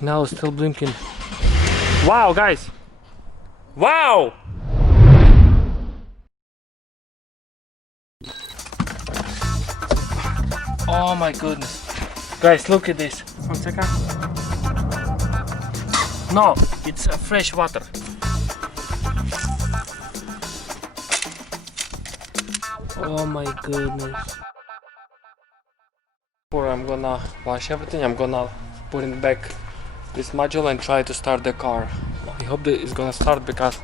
Now still blinking. Wow, guys! Wow! Oh my goodness. Guys, look at this. 1 second. No, it's fresh water. Oh my goodness. Before I'm gonna wash everything, I'm gonna put in back this module and try to start the car. I hope that it's gonna start because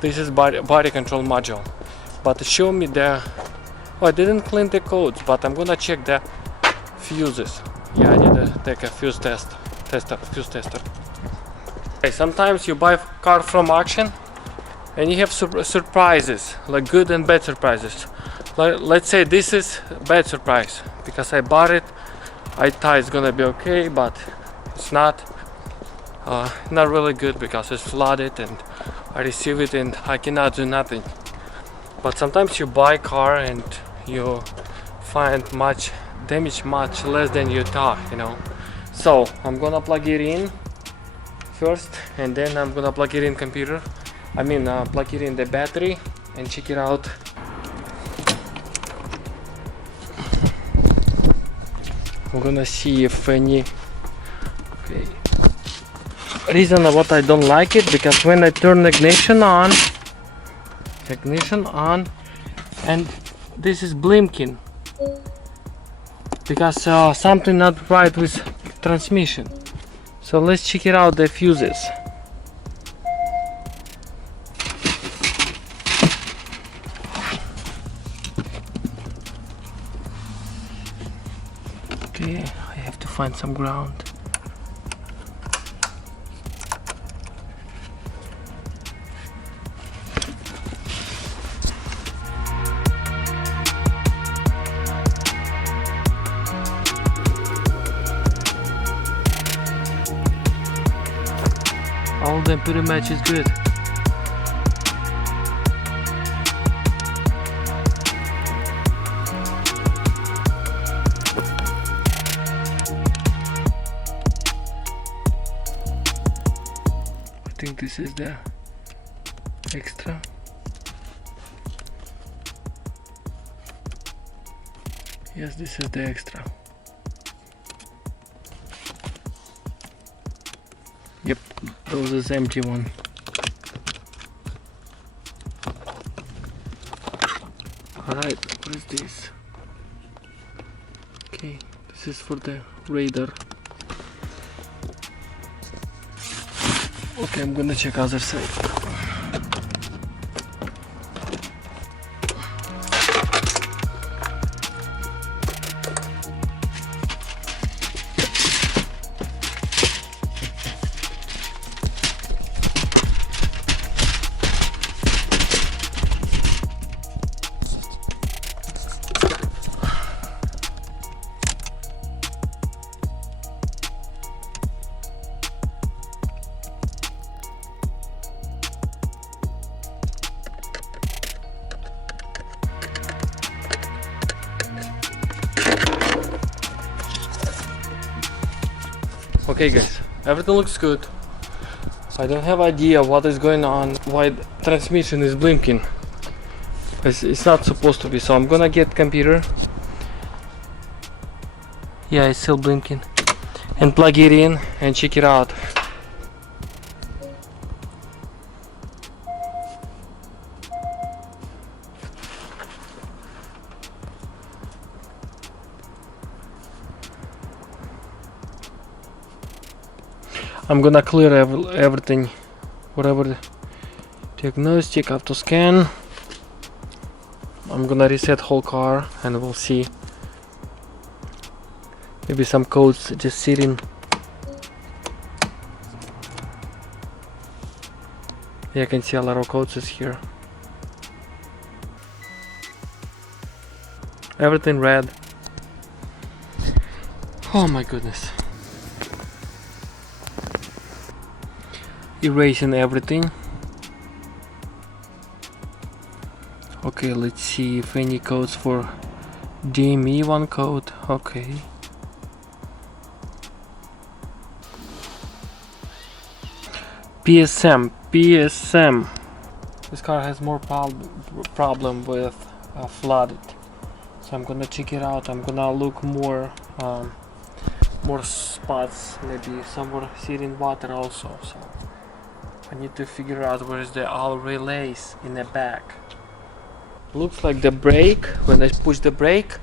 this is body control module. But show me the... Oh, I didn't clean the codes, but I'm gonna check the fuses. Yeah, I need to take a fuse tester. Okay, sometimes you buy a car from auction and you have surprises, like good and bad surprises. Let's say this is a bad surprise because I bought it. I thought it's gonna be okay, but it's not. Not really good because it's flooded and I receive it and I cannot do nothing. But sometimes you buy a car and you find much damage, much less than you thought, you know. So I'm gonna plug it in first and then I'm gonna plug it in computer. I mean plug it in the battery and check it out. We're gonna see if any reason what I don't like it, because when I turn ignition on and this is blinking because something not right with transmission. So let's check it out, the fuses. Okay, I have to find some ground. All of them pretty much is good. I think this is the extra. Yes, this is the extra. Yep, those is empty one. Alright, what is this? Okay, this is for the radar. Okay, I'm gonna check other side. Okay guys, everything looks good. I don't have idea what is going on, why the transmission is blinking. It's not supposed to be, so I'm gonna get computer. Yeah, it's still blinking. And plug it in and check it out. I'm gonna clear everything, whatever diagnostic, auto scan. I'm gonna reset whole car and we'll see. Maybe some codes just sitting. Yeah, I can see a lot of codes is here. Everything red. Oh my goodness. Erasing everything. Okay, let's see if any codes for DME, one code. Okay. PSM. This car has more problem with flooded, so I'm gonna check it out. I'm gonna look more spots, maybe somewhere sitting water also. So I need to figure out where is the all relays in the back. Looks like the brake, when I push the brake,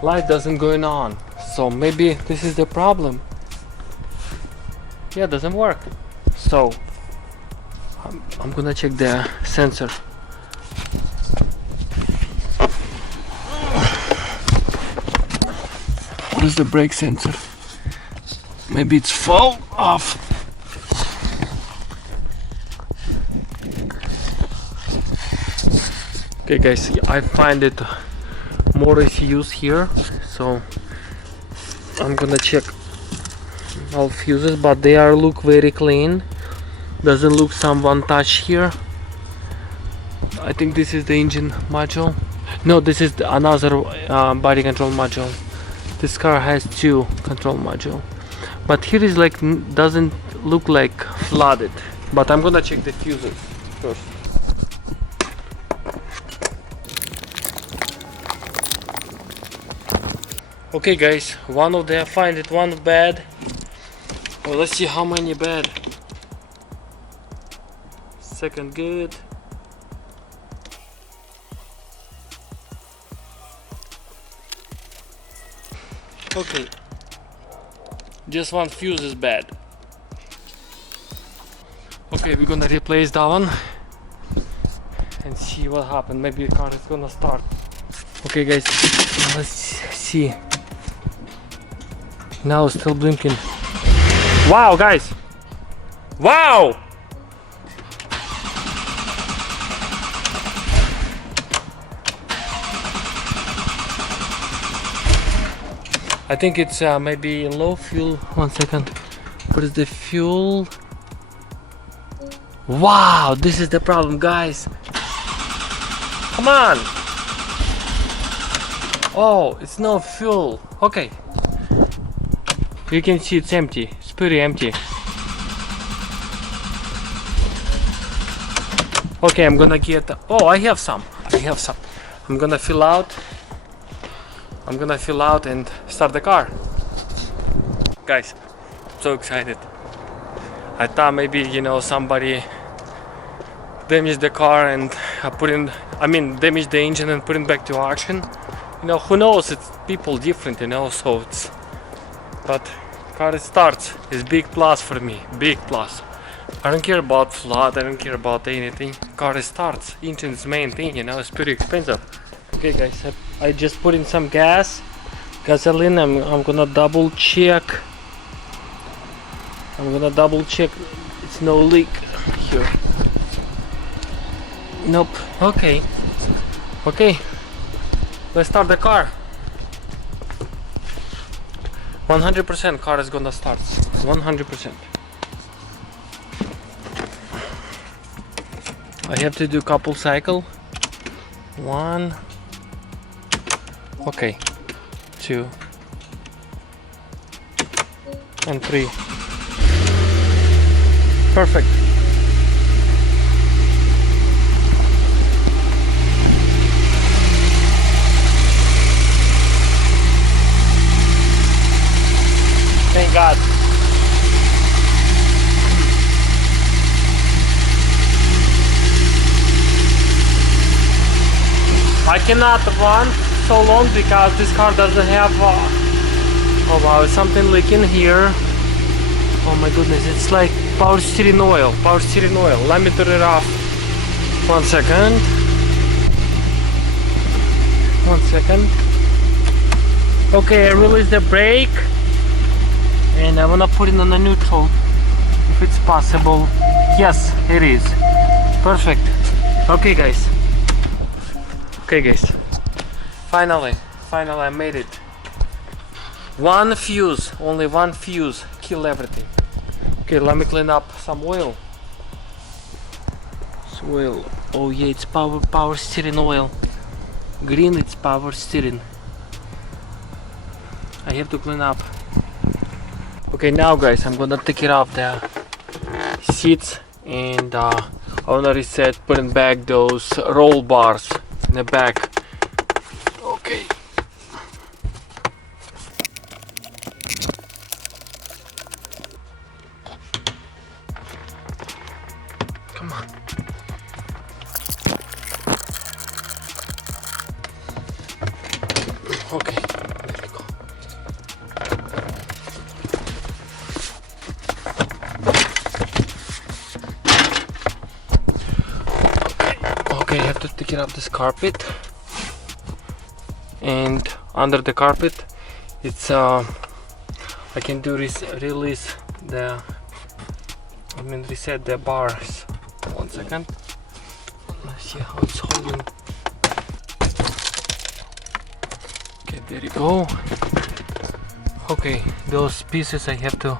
light doesn't going on. So maybe this is the problem. Yeah, it doesn't work. So I'm gonna check the sensor. What is the brake sensor? Maybe it's fall off. Okay guys, I find it more issues here, so I'm gonna check all fuses, but they are look very clean. Doesn't look someone touch here. I think this is the engine module. No, this is another body control module. This car has two control module, but here is like doesn't look like flooded. But I'm gonna check the fuses first. Okay guys, I find it one bad. Well, let's see how many bad. Second good. Okay, just one fuse is bad. Okay, we're gonna replace that one and see what happened. Maybe the car is gonna start. Okay guys, let's see. Now it's still blinking. Wow guys! Wow! I think it's maybe low fuel. 1 second. What is the fuel? Wow, this is the problem, guys. Come on. Oh, it's no fuel. Okay. You can see it's empty. It's pretty empty. Okay, I'm gonna get. Oh, I have some. I'm gonna fill out and start the car. Guys, I'm so excited. I thought maybe, you know, somebody damaged the car and damaged the engine and put it back to auction. You know, who knows, it's people different, you know, so it's, but car starts is big plus for me, big plus. I don't care about flood, I don't care about anything. Car starts, engine is main thing, you know, it's pretty expensive. Okay guys, I just put in some gasoline. I'm gonna double check. It's no leak here. Nope. Okay. Let's start the car. 100% car is gonna start. 100%. I have to do couple cycle. 1. Okay. 2 and 3. Perfect. Thank God. I cannot run so long because this car doesn't have oh wow, something leaking here. Oh my goodness, it's like power steering oil. Let me turn it off. 1 second. Okay, I release the brake and I wanna put it on the neutral if it's possible. Yes, it is. Perfect. Okay guys. Finally I made it. One fuse, only one fuse, kill everything. Okay, let me clean up some oil. Oh yeah, it's power steering oil. Green, it's power steering. I have to clean up. Okay, now guys, I'm gonna take it off the seats, and I wanna reset putting back those roll bars in the back. Okay. Come on. Okay, there we go. Okay, I have to take it off this carpet, and under the carpet it's I can do release the reset the bars. 1 second. Let's see how it's holding. Okay, there you go. Okay, those pieces I have to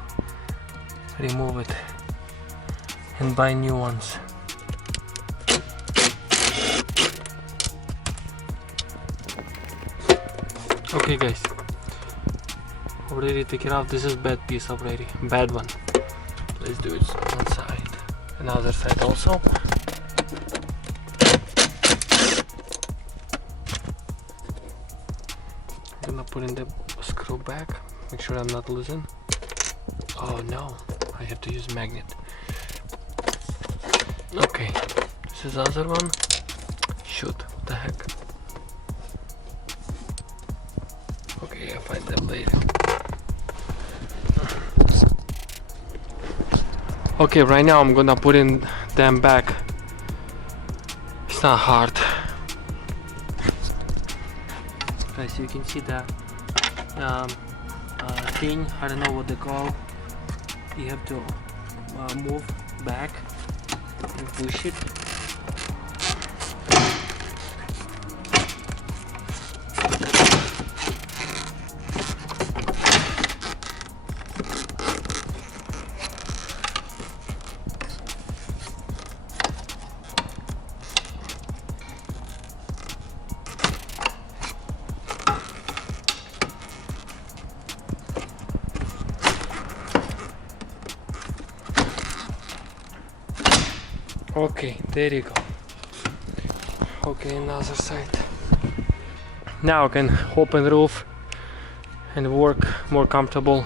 remove it and buy new ones. Okay guys, already take it off. This is bad piece already, bad one. Let's do it one side, another side also. I'm gonna put in the screw back, make sure I'm not losing. Oh no, I have to use magnet. Okay, this is the other one. Shoot, what the heck. Okay, I'll find them later. Okay, right now I'm gonna put in them back. It's not hard. Guys, you can see the thing, I don't know what they call. You have to move back and push it. Okay, there you go. Okay, another side. Now I can open the roof and work more comfortable.